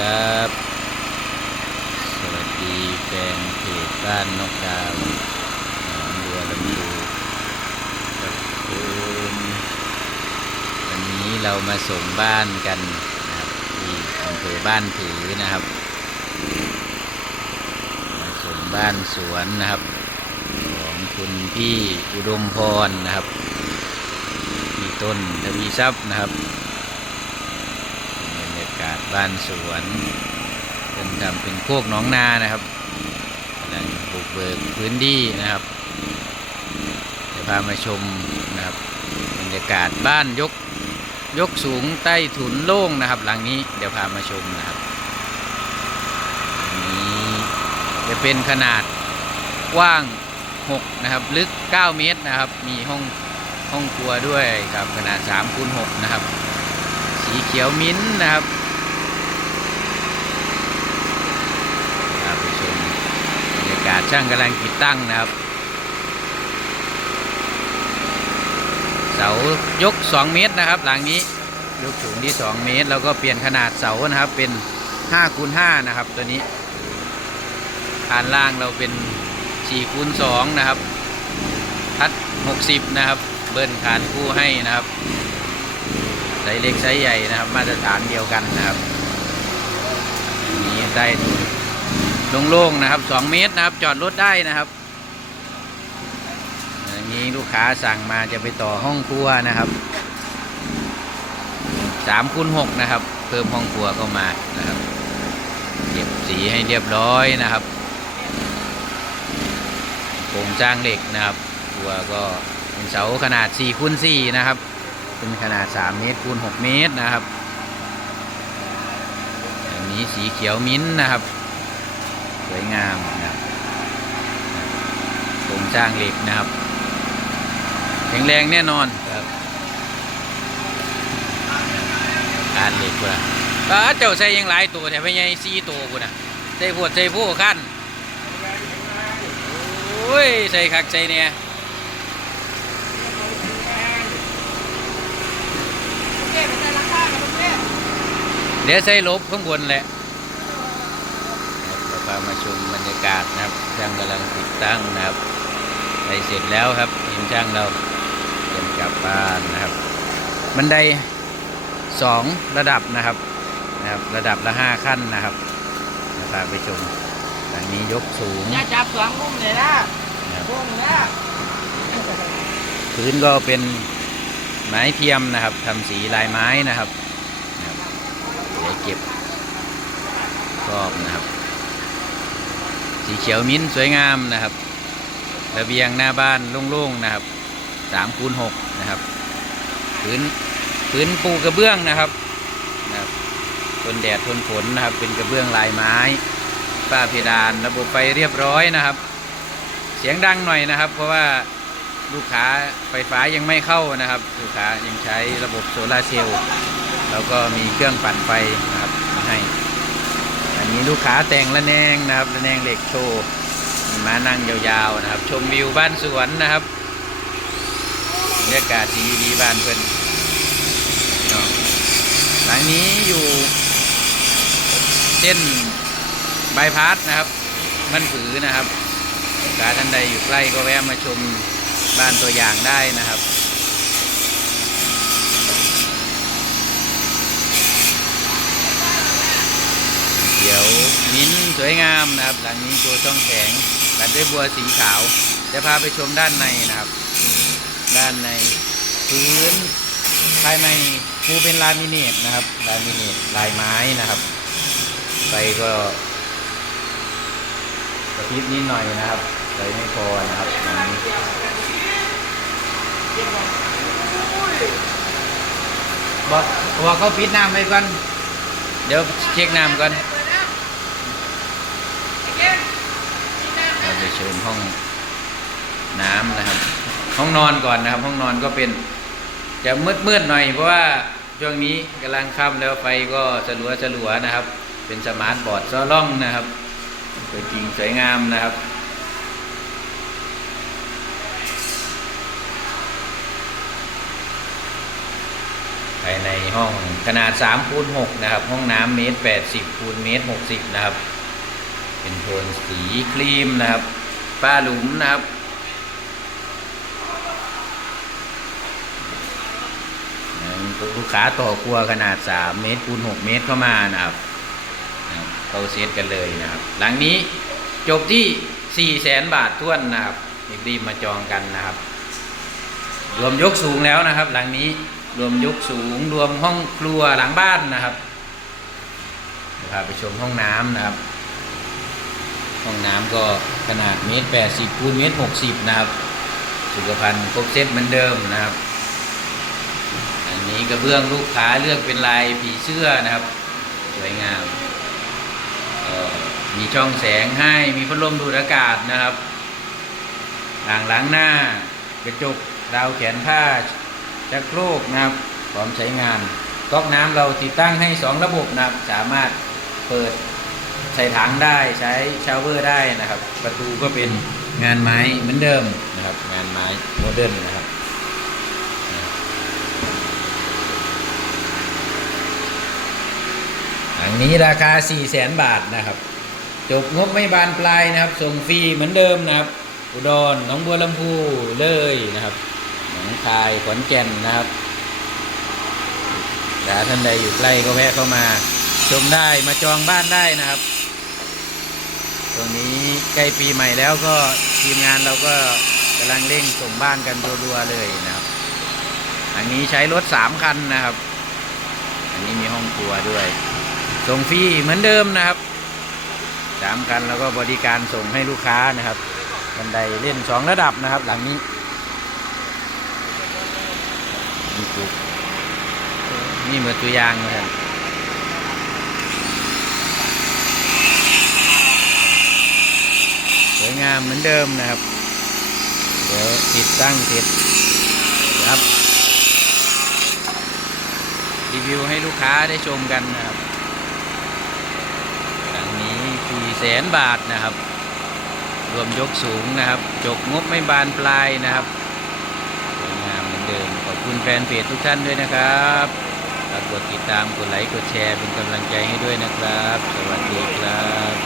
ครับ สวัสดีแฟนเพจบ้านนกดาวหนองบัวลำพูกับคุณวันนี้เรามาส่งบ้านกันนะครับที่อำเภอบ้านผือนะครับ มาส่งบ้านสวนนะครับ ของคุณพี่อุดมพรนะครับพี่ต้นทวีทรัพย์นะครับบรรยากาศบ้านสวนเป็นทำเป็นโคกหนองนานะครับกำลังปลูกเบิกพื้นที่นะครับจะพามาชมนะครับบรรยากาศบ้านยกยกสูงใต้ถุนโล่งนะครับ หลังนี้เดี๋ยวพามาชมนะครับนี้จะเป็นขนาดกว้าง 6 นะครับ ลึก 9 เมตรนะครับ มีห้องห้องครัวด้วยครับขนาด3คูณ6นะครับ สีเขียวมิ้นท์นะครับพาไปชมบรรยากาศ ช่างกำลังติดตั้งนะครับ เสายก 2 เมตรนะครับ หลังนี้ยกสูงที่ 2 เมตร แล้วก็เปลี่ยนขนาดเสานะครับ เป็น5คูณ5นะครับ ตัวนี้คานล่างเราเป็น4คูณ2นะครับ ทัด 60 นะครับ เบิ้ลคานคู่ให้นะครับไซส์เล็กไซส์ใหญ่นะครับ มาตรฐานเดียวกันนะครับนนี้ได้ โล่งๆนะครับ2เมตรนะครับ จอดรถได้นะครับอย่างนี้ลูกค้าสั่งมาจะไปต่อห้องครัวนะครับ3คูณ6นะครับ เพิ่มห้องครัวเข้ามานะครับเก็บสีให้เรียบร้อยนะครับโครงสร้างเหล็กนะครับครัวก็เป็นเสาขนาด4คูณ4นะครับ เป็นขนาด3เมตรคูณ6เมตรนะครับอันนี้สีเขียวมิ้นท์นะครับ สวยงามนะครับโครงสร้างเหล็กนะครับ แข็งแรงแน่นอนครับการเหล็กกูนะป้าเจ้าใส่ยังหลายตัวแต่ไม่ใช่สี่ตัวกูนะใส่พวดใส่ผู้ขั้นโอ้ยใส่คักใส่เนี่ยเจ๊เป็นไงราคาครับเจ๊เดี๋ยวใส่ลบข้างบนแหละครับเรา พามาชมบรรยากาศนะครับช่างกำลังติดตั้งนะครับไปเสร็จแล้วครับทีมช่างเราเตรียมกลับบ้านนะครับ บันไดสองระดับนะครับนะครับ ระดับละห้าขั้นนะครับเราพาไปชมหลังนี้ยกสูงอย่าจับสองมุมเลยนะนะครับมุมนะพื้นก็เป็นไม้เทียมนะครับทำสีลายไม้นะครับนะครับเดี๋ยวเก็บครอบนะครับ สีเขียวมิ้นท์สวยงามนะครับระเบียงหน้าบ้านโล่งๆนะครับสามคูณหกนะครับพื้นพื้นปูกระเบื้องนะครับนะครับทนแดดทนฝนนะครับ เป็นกระเบื้องลายไม้ฝ้าเพดานระบบไฟเรียบร้อยนะครับ เสียงดังหน่อยนะครับ เพราะว่าลูกค้าไฟฟ้ายังไม่เข้านะครับ ลูกค้ายังใช้ระบบโซลาร์เซลล์แล้วก็มีเครื่องปั่นไฟนะครับให้ อันนี้ลูกค้าแต่งระแนงนะครับระแนงเหล็กโชว์มานั่งยาวๆนะครับ ชมวิวบ้านสวนนะครับบรรยากาศดีดีบ้านเพื่อนหลังนี้อยู่เส้นบายพาสนะครับมันผือนะครับลูกค้าท่านใดอยู่ใกล้ก็แวะมาชมบ้านตัวอย่างได้นะครับ ขียวมิ้นสวยงามนะครับ หลังนี้ตัวช่องแข็งตัดด้วยบัวสีขาวจะพาไปชมด้านในนะครับ ด้านในพื้นภายในปูเป็นลามิเนตนะครับลามิเนตลายไม้นะครับไฟก็กระพริบนิดหน่อยนะครับไฟไม่พอนะครับหลังนี้บอกบอกเขาปิดน้ำไว้ก่อนเดี๋ยวเช็คน้ำก่อน เชิญห้องน้ำนะครับ ห้องนอนก่อนนะครับ ห้องนอนก็เป็น จะมืดๆหน่อยเพราะว่าช่วงนี้กำลังค่ำแล้วไฟก็สลัวสลัวนะครับ เป็นสมาร์ทบอร์ดซอล่องนะครับสวยจริงสวยงามนะครับภายในห้องขนาด3คูณ6นะครับ ห้องน้ำเมตร80คูณเมตร60นะครับ เป็นโทนสีครีมนะครับ ฝ้าหลุมนะครับ ลูกค้าต่อครัวขนาด 3 เมตรคูณ6เมตรเข้ามานะครับเขาเซตกันเลยนะครับ หลังนี้จบที่ 4 0 0แสนบาทท้วนนะครับรีบมาจองกันนะครับ รวมยกสูงแล้วนะครับ หลังนี้รวมยกสูง รวมห้องครัวหลังบ้านนะครับพาไปชมห้องน้ำนะครับ ห้องน้ำก็ขนาดเมตร80คูณเมตร60นะครับ สุขภัณฑ์ครบเซตเหมือนเดิมนะครับ อันนี้กระเบื้องลูกค้าเลือกเป็นลายผีเสื้อนะครับ สวยงามมีช่องแสงให้มีพัดลมดูดอากาศนะครับอ่างล้างหน้ากระจกราวแขนผ้าชักโครกนะครับพร้อมใช้งานก๊อกน้ำเราติดตั้งให้ 2 ระบบนะครับสามารถเปิด ใส่ถังได้ใช้ชาวเวอร์ได้นะครับ ประตูก็เป็นงานไม้เหมือนเดิมนะครับ งานไม้โมเดิร์นนะครับอันนี้ราคา 4 0 0แสนบาทนะครับ จบงบไม่บานปลายนะครับ ส่งฟรีเหมือนเดิมนะครับ อุดรหนองบัวลำพูเลยนะครับหนองคายขอนแก่นนะครับถ้าท่านใดอยู่ใกล้ก็แวะเข้ามาชมได้มาจองบ้านได้นะครับ ตรงนี้ใกล้ปีใหม่แล้วก็ทีมงานเราก็กำลังเร่งส่งบ้านกันรัวๆเลยนะครับอันนี้ใช้รถ3คันนะครับ อันนี้มีห้องครัวด้วยส่งฟรีเหมือนเดิมนะครับสามคันแล้วก็บริการส่งให้ลูกค้านะครับบันไดเล่นสองระดับนะครับ หลังนี้นี่เหมือนตัวยางนะครับ วยงามเหมือนเดิมนะครับ เดี๋ยวติดตั้งเสร็จครับ รีวิวให้ลูกค้าได้ชมกันนะครับหลังนี้4แสนบาทนะครับ รวมยกสูงนะครับจบงบไม่บานปลายนะครับสวยงามเหมือนเดิม ขอบคุณแฟนเพจทุกท่านด้วยนะครับกดติดตาม กดไลค์ กดแชร์ เป็นกำลังใจให้ด้วยนะครับ สวัสดีครับ